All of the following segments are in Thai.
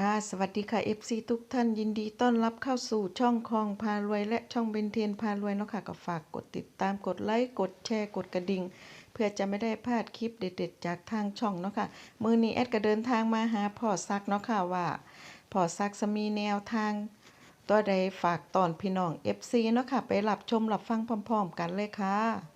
ค่ะ สวัสดีค่ะ FC ทุกท่านยินดีต้อนรับเข้าสู่ช่องคลองพารวย และช่องเบนเทนพารวยเนาะค่ะก็ฝากกดติดตามกดไลค์กดแชร์กดกระดิ่ง เพื่อจะไม่ได้พลาดคลิปเด็ดๆ จากทางช่องเนาะค่ะมือนี้แอดก็เดินทางมาหาพ่อซักเนาะค่ะว่าพ่อซักจะมีแนวทาง ตัวใดฝากตอนพี่น้อง FC เนาะค่ะไปรับชมรับฟังพร้อม ๆ กันเลยค่ะ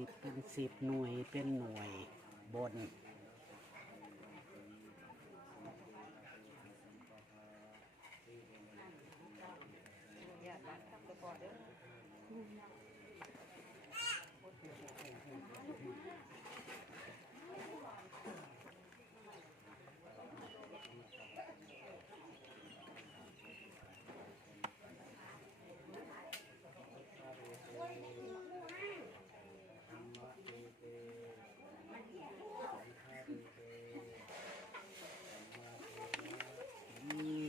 สิบเป็นสิบหน่วยเป็นหน่วยบน ยี่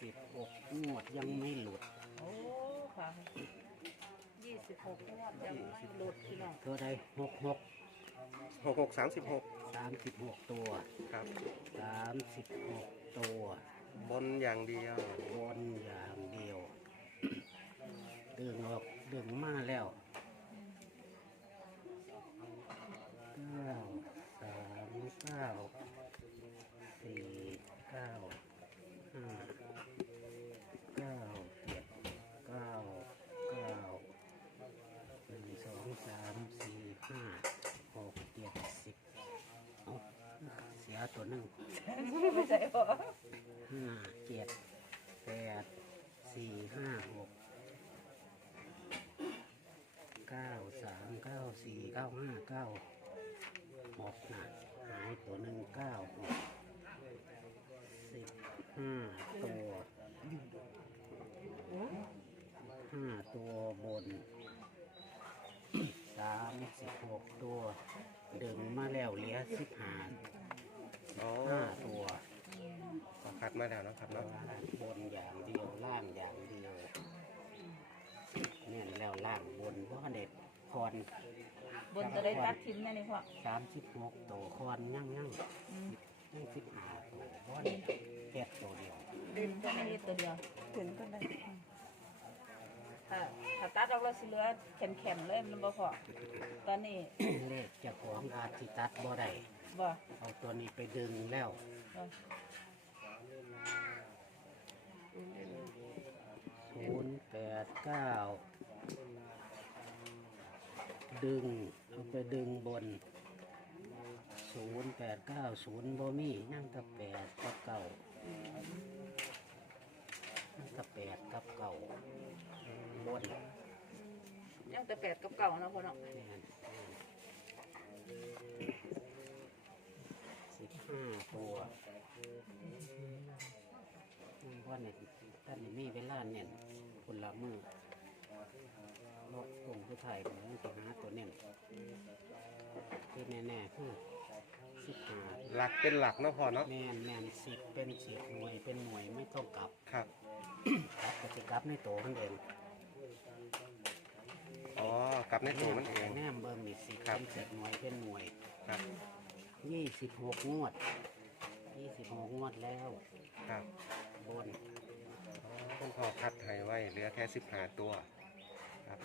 สิบหกงวดยังไม่หลุด โอ้ค่ะยี่สิบ หกงวดยังไม่หลุดพี่น้องเท่าใดหกหกหกหกสามสิบหกสามสิบหกตัวครับสามสิบหกตัว บนอย่างเดียวบนอย่างเดียว ดึงออกดึงมาแล้วเก้าสามเก้าสี่เก้าห้าเก้าเจ็ดเก้าเก้าหนึ่งสองสามสี่ห้าหกเจ็ดสิบเอาเสียตัวหนึ่ง ไม่ ใช่ปะห้าเจ็ดแปดสี่ห้าหกเก้าสามเก้าสี่เก้าห้าเก้าหกนะหายตัวหนึ่งเก้าหกสิบห้าตัวห้าตัวบนสามสิบหกตัว ดึงมาแล้วเหลือสิบห้าห้าตัว ก็คัดมาแล้วนะครับเนาะบนอย่างเดียวล่างอย่างเดียวเน่นแล้วล่างบนเพราะเด็ดคอนบนจะได้ตัดทิ้งแน่นี่พ่อสามสิบหกตัวคอนยั่งยั่งอืมยั่งสิบห้าตัวเพราะเด็ดแค่ตัวเดียวดึงก็ไม่ได้ตัวเดียวถึงก็ได้ถ้าถ้าตัดออกแล้วสิเหลือแข็งๆเลยมันบ่พอตอนนี้เลขเจะของอาจิตัดบ่ได้ บ่เอาตัวนี้ไปดึงแล้วบ่ศูนย์แปดเก้าดึงเอาไปดึงบนศูนย์แปดเก้าศูนย์บ่มีนั่งกับแปดกับเก้ากับแปดกับเก่าบนยังแต่แปดกับเก่าเนาะพ่อเนาะ แน่นสิบห้าตัวเพราะเนี่ยท่านนี่มีเวลาเนี่ยคนละมือรถกลุ่มผู้ไทยผมจะหาตัวเนี่ยคือแน่ๆคือสิบห้าหลักเป็นหลักเนาะพอเนาะแน่นแน่นสิบเป็นสิบหน่วยเป็นหน่วยไม่ต้องกลับ ครับกลับก็จะกลับในตัวมันเองอ๋อกลับในตัวมันเองแนมเบิ้งนี่สิครัเป็นสิบหน่วยเป็นหน่วยครับ ยี่สิบหกงวดยี่สิบหกงวดแล้วครับบนคุณพ่อคัดให้ไว้เหลือแค่สิบห้าตัวครับ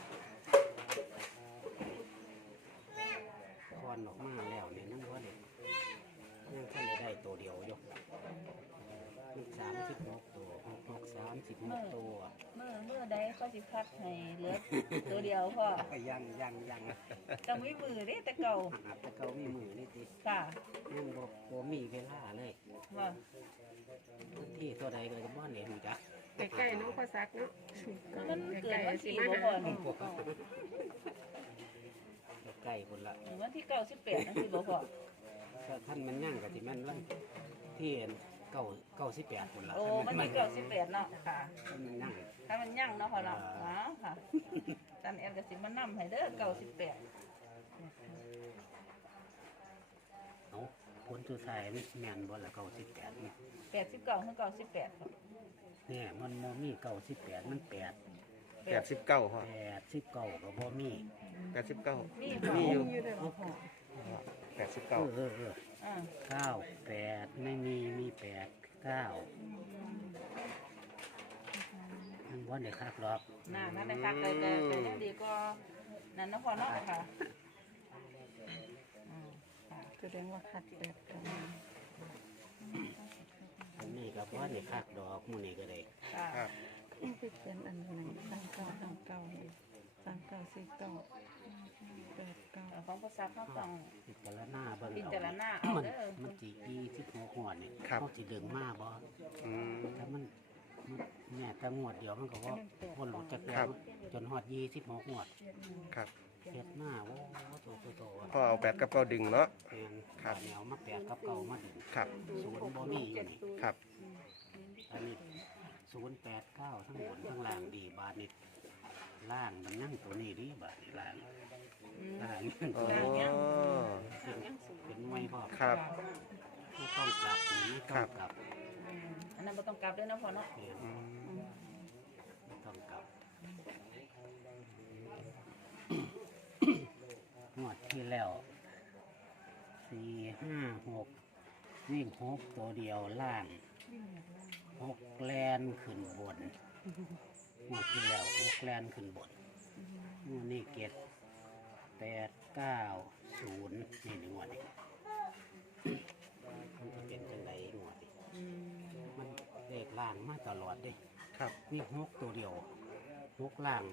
คอนออกมาแล้วเนี่ยนั่งว่าเด็กนั่งท่านได้ได้ตัวเดียวอยกมันสามสิบหกตัวหกหกสามสิบหกตัวเมื่อเมื่อใดก็สิคัดให้เหลือตัวเดียวพ่อยังยังยังต้องมีมือเด้แต่เก่าอาจจะเกามีมือนี่ติค่ะยังบอกบ่มีเวลาเลยว่าที่ตัวใดก็จะบ้านเห็นจ้ะใกล้ๆเน้องพ่อซักเนาะมันเกิดวันที่มาบ่หาพ่อนี่ใกล้คนละวันที่เก้าสิบแปดนั่นสิบ่พ่อถ้าท่านมันยั่งกับที่มันวันที่ เก้าเก้าสิบแปดคนละโอ้มันมีเก้าสิบแปดเนาะค่ะ มันนั่งถ้ามันยั่งเนาะพอเนาะอ๋อค่ะจันแอนก็สิมานํให้เด้อเก้าสิบแปดเอาคนสุดท้ายมันแม่นบ่ละเก้าสิบแปดนี่แปดสิบเก้าถึงเก้าสิบแปดครับเนี่ยมันบ่มีเก้าสิบแปดมันแปดแปดสิบเก้าพ่อแปดสิบเก้าก็บ่มีแปดสิบเก้ามีมีอยู่อยู่ได้บ่พ่อ แปดสิบเก้าเออเอออ่าเก้าแปดไม่มีมีแปดเก้ามันว่าเด็กคักหรอกน่านั่นนะคะแต่แต่แต่ยังดีก็นั่นนาะพอเนาะค่ะอืมค่ะแสดงว่าขัดแบบกันอันนี้ก็ว่าเด็กคักดอกหมูนี่ก็ได้ค่ะ ครับ มันคือเป็นอันหนสามเก้าสามเก้านี่สามเก้าสี่เก้าแปดเก้าของภาษาเขาต้อง พิจารณาเบิ่งพิเอาจารณาเอามันเด้อ มันจียี่สิบหกหัวนี่เขาสิดึงมาบ่อืม ถ้ามันมันเนี่ยแต่งวดเดียวมันก็ว่าวนหลุดจากครัแล้วบ จนฮอดยี่สิบหกงวดครับเฮ็ดมาโอ้โตโตโตพ่อเอาแปดกับเก้าดึงเนาะแม่นครับเหนียวมาแปดกับเก่ามาดึงครับศูนย์บ่มีอยู่นี่ครับอันนี้ศูนย์แปดเก้าทั้งบนทั้งล่างดีบาทนี่ ล่างมันนั่งตัวนี้ดีบาทนี่ล่างล่างอ๋อเป็นเป็นหน่วยพ่อครับ ไม่ต้องกลับไม่ต้องกลับอืมอันนั้นบ่ต้องกลับเด้วยนาะพอเนาะแม่นอืมไม่ต้องกลับงวดที่แล้วสี่ห้าหกวิ่งหกตัวเดียวล่างหกแลนขึ้นบน งวดที่แล้วหกแลนขึ้นบนงวดนี้เก็ดแปดเก้าศูนย์นี่หนึ่งงวดนี้ มันจะเป็นจังไดงวดนี้อืมมันเลขล่างมาตลอดเด้ครับนี่หกตัวเดียวหกล่าง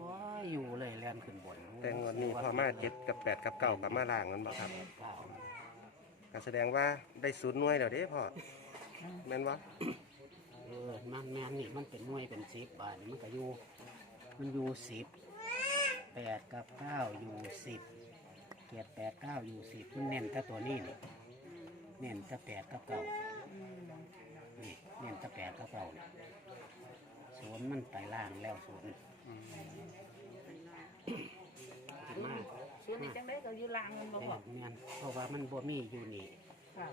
ว้าอยู่เลยแลนขึ้นบนแต่งวันนี้พ่อมาเจ็ดกับแปดกับเก้ากับมาล่างมันบอกครับเก้าก็แสดงว่าได้ศูนย์หน่วยเดี๋ยวเด้พ่อแม่นวะเออมันแมนนี่มันเป็นหน่วยเป็นสิบบาทนี่มันก็อยู่มันอยู่สิบแปดกับเก้าอยู่สิบเกียรแปดเก้าอยู่สิบมันเน้นแต่ตัวนี้นี่เน้นแต่แปดกับเก้าอืมนี่เน้นแต่แปดกับเก้านี่ศูนย์มันไปล่างแล้วศูนย์จะมาส่วนนี้จังได้ก็อยู่ลางมันบ่แม่พอนแม่นเพราะว่ามันบ่มีอยู่นี่ค่ะ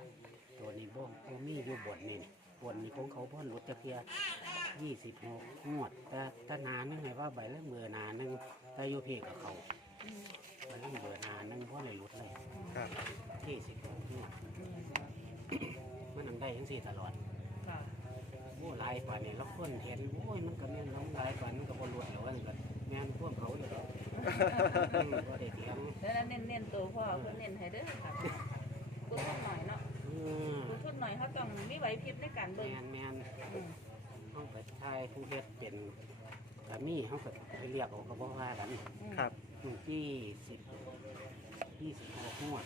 ตัวนี้บ่บ่มีอยู่บนนี่ บนนี่ของเขาบ่หลุดจะเพียยี่สิบหกงวด แต่แต่หนานึงไงว่าใบละเมือหนานึงแต่อยู่พี่กับเขาใบละเมือหนานึงเพราะเลยหลุดเลยครับยี่สิบหกงวดมันนังได้ทั้งสี่ตลอดค่ะโอ้หลายป่านนี่เราคนเห็นโอ้ยมันก็แม่นน้องหลายป่านมันก็บ่หลุดแล้วว่าซั่นก็แม่นพวกเขาอยู่แล้วอืมบ่ได้เถียงแล้วนั้นเน้นๆตัวพ่อเพิ่นเน้นให้เด้อค่ะคุณทุนหน่อยเนาะอืมคุณทุน หน่อยเขาต้องมีไหวพริบในการเบิ่งแม่นแม่นอืมเฮาก็ชายผู้เฮ็ดเป็นก็มีเฮาก็ไปเรียกเอาก็บ่ว่ากันครับ หนึ่งที่สิบยี่สิบหกงวด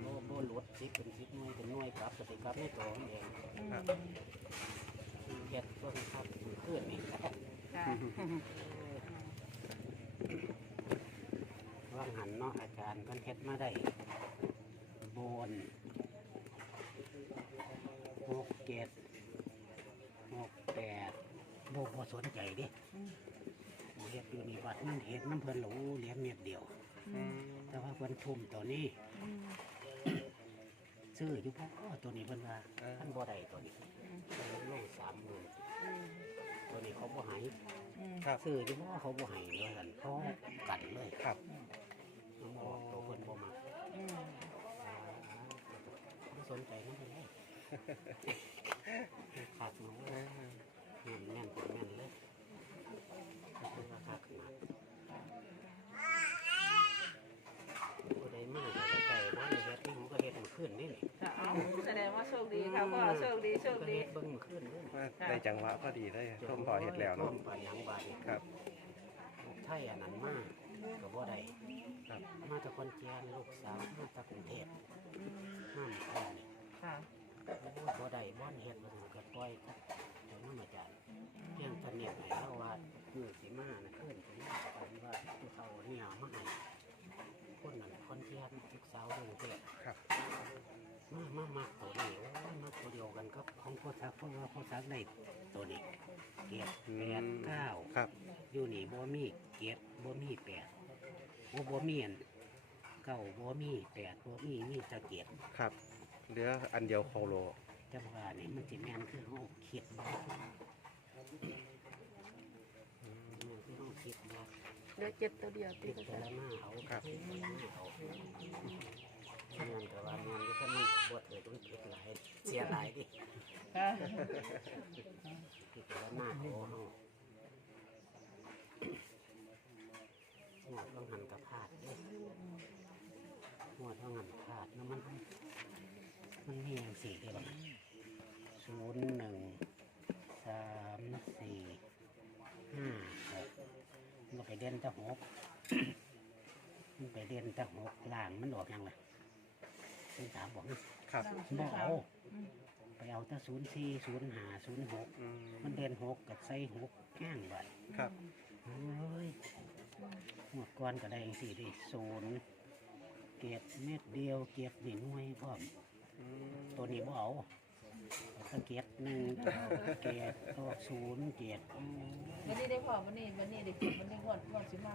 โบโบลดสิบเป็นสิบหน่วยเป็นหน่วยกลับปฏิกลับในตัวมันเองครับเฮ็ดก็ครับเพื่อนนี่ค่ะว่าหันเนาะอาจารย์กันเฮ็ดมาได้บนหกเจ็ดหกแปดโบโบสนใจเดิเฮ็ดอยู่นี่วัดมันเฮ็ดน้ำเพิ่นหลูเหรียญเม็ดเดียวอืมแต่ว่าเพิ่นทุ่มตัวนี้ ซื้ออยู่พ่อตัวนี้เพิ่นว่าท่านบ่ได้ตัวนี้ลงสามหมื่นตัวนี้เขาบ่ให้ครับ ซื้ออยู่พ่อเขาบ่ให้เลยกันเขากันเลยครับมันบอกตัวเพิ่นบ่มาอืมไม่สนใจนั่นเลยขาดหนูแม่นแม่นเป็นแม่นเลยคือว่าขาดขนาดผู้ใดมาก็ใจบ้านเฮ็ดที่ผมก็เฮ็ดมันขึ้นนี่นี่ค่ะเอาแสดงว่าโชคดีค่ะพ่อโชคดีโชคก็ดี เฮ็ดเบิ่งมันขึ้นเลยว่าได้จังหวะพอดีเลยร่มพอเห็ดแล้วเนาะปานหยังบาดนี่ครับ ลูกไทยอันนั้นมาก็บ่ได้ครับ มาจากคนแก่นลูกสาวมาจากกรุงเทพห้ามเข้านี่ค่ะ บ่ได้บ่อนเฮ็ดบ่ก็ปล่อยครับเดี๋ยวน้ำอาจารย์เพี ยงแตะเนียให้เราว่ามือสิมานะขึ้นสิมาฝันว่าผู้เขาเนี่ยมาให้คนนั้นคนแก่นลูกสาวกรุงเทพครับ มามามาตัวนี้โอ้ยมาตัวเดียวกันก็หซักเพราะว่าพ่อซักได้ตัวนี้เกียรอืแปดมเก้าครับ อยู่นี่บ่มีเกียรบ่มีแปดโอ้บ่มีอันเก้าบ่มีแปดบ่มีมีแตะเกียรครับเหลืออันเดียวโคโลจังว่านี่มันสิแม่นคือเฮาคิดบ่ อืมคือเฮาคิดบ่เหลือเจ็ดตัวเดียวติพิดจารณาเอาครับพิจารณาเอาเงินแต่ว่าเงินที่ถ้ามันบวชเลยต้องผิดหลายเสียหลายดิค่ะพิจารณาเอาเฮาหมวดต้องหันกับพลาดเด้หมวดต้องหันกระพลาดแล้วมัน มันมีอย่างสี่เด้บ้างศูนย์หนึ่งสามสี่ห้าหกมันไปเด่นจะหกมันไปเด่นจะหกล่างมันออกยังไงเป็นสามบอกนะครับบอกเอาไปเอาแต่ศูนย์สี่ศูนย์ห้าศูนย์หกอืมมันเด่นหกกับใส่หกแห้งไว้ครับเฮ้ยหมดก้อนก็ได้สี่ดิศูนย์เก็บเม็ดเดียวเก็บนี่หน่วยพร้อมอืมตัวนี้บ่เอา เอาแตะเกียบหนึ่งเกียบตัวศูนย์เกียบวันนี้ได้พอวันนี้วันนี้ได้กินวันนี้งวดงวดสิมา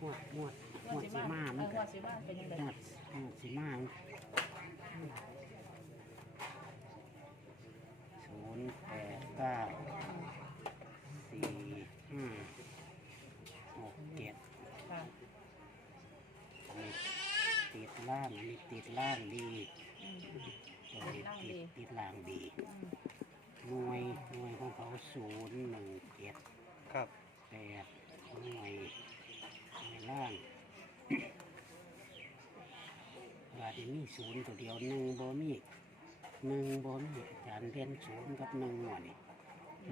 หวดหวดหวดสีมามันองก็วดสิมาเป็นยังไงหวดหวดสีมามันศูนย์แปดเก้าสี่ห้าหกเจ็ดค่ะติดล่างอันนี้ติดล่างดี ติดติดล่างดีอืมหน่วยหน่วยของเขาศูนย์หนึ่งเจ็ดครับแปดหน่วยหน่วยล่างบาทนี้มีศูนย์ตัวเดียวหนึ่งบ่มีหนึ่งบ่มีอาจารย์เรียนศูนย์กับหนึ่งหน่วยนี่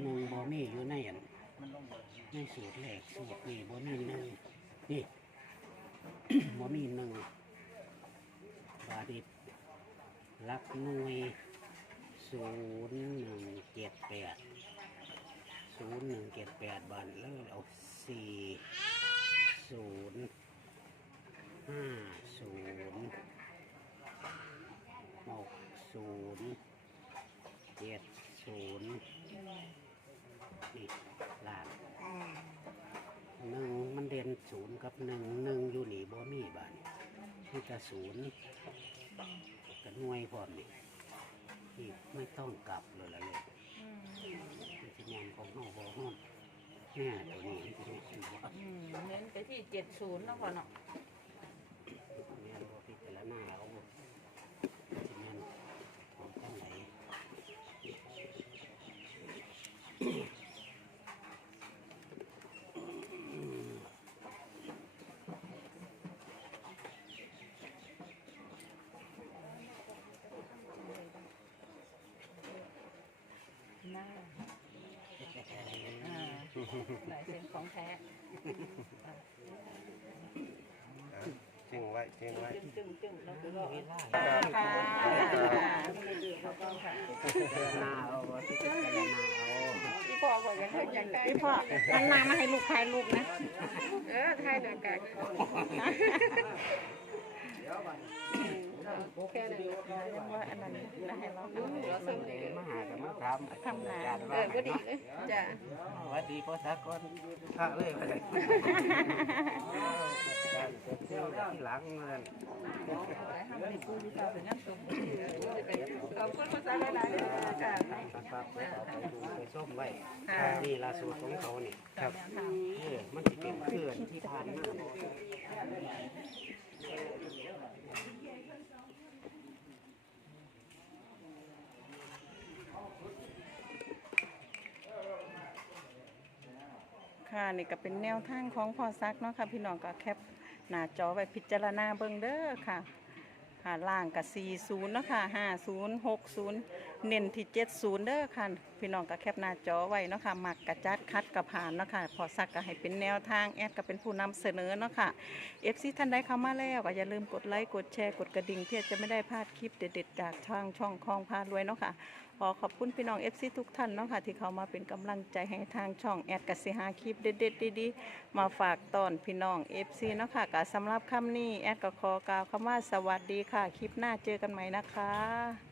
หนึ่งบ่มีอยู่ในอันในสูตรแรกสูตรนี่บ่มีหนึ่งนี่ บ่มีหนึ่งบาทนี้รักหน่วย ศูนย์หนึ่งเจ็ดแปดศูนย์หนึ่งเจ็ดแปดบาทแล้วเอาสี่ศูนย์ห้าศูนย์หกศูนย์เจ็ดศูนย์นี่ลานหนึ่งมันเด่นศูนย์กับหนึ่งหนึ่งอยู่นี่บ่มีบาทนี่ก็ศูนย์กับหน่วยพร้อมนี่ นี่ไม่ต้องกลับเลยละเลยอืมมันสิแมนของเฮาบ่ฮ้อนแม่ตัวนี้มันสิแม่นบ่อืมเน้นไปที่เจ็ดศูนย์แล้วก่อนเนาะแม่นบ่พิจารณาเอาสิแม่นของทางไหน หน้าอ่าห ลายเสียงของแท้อะจริงไว้จริงไว้จึ้งจึ้งจึ้งแล้วก็เวลาค่ะพิจารณาเอาบ่พิจารณาเอาพี่พ่อบอกกันเถอะอย่างไรพี่พ่อมันมามาให้ลูกถ่ายรูปนะ เออไทยเดียวกัน แค่นั้นยังว่าอันนั้นนะให้เราดูเราสมเด็จมาหากันมาถามทำนาเออก็ดีเลยจ้ะสวัสดีพ่อสากลพระเลยไปเลยการเสร็จแล้วที่หลังนั่นขอบคุณภาษาหลายๆเลยจ้ะครับไปเอาไปดูไปส้มไว้นี่ล่าสุดของเขานี่ครับเออมันจะเป็นเคลื่อนที่ผ่านมา ค่ะนี่ก็เป็นแนวทางของพอซักเนาะค่ะ พี่น้องก็แคปหน้าจอไว้พิจารณาเบิ่งเด้อค่ะ ค่ะล่างกับ40เนาะค่ะ50 60 เน้นที่70เด้อค่ะ พี่น้องก็แคปหน้าจอไว้เนาะค่ะมักกระจัดคัดกระผ่านเนาะค่ะพอซักก็ให้เป็นแนวทางแอดก็เป็นผู้นำเสนอเนาะค่ะ FC ท่านใดเข้ามาแล้วก็อย่าลืมกดไลค์กดแชร์กดกระดิ่งเพื่อจะไม่ได้พลาดคลิปเด็ดๆจากทางช่องคลองพารวยเนาะค่ะขอขอบคุณพี่น้อง FC ทุกท่านเนาะค่ะที่เข้ามาเป็นกำลังใจให้ทางช่องแอดกสิหาคลิปเด็ดๆดีๆมาฝากตอนพี่น้อง FC เนาะค่ะก็สำหรับคำนี้แอดก็ขอกล่าวคำว่าสวัสดีค่ะ คลิปหน้าเจอกันใหม่นะคะ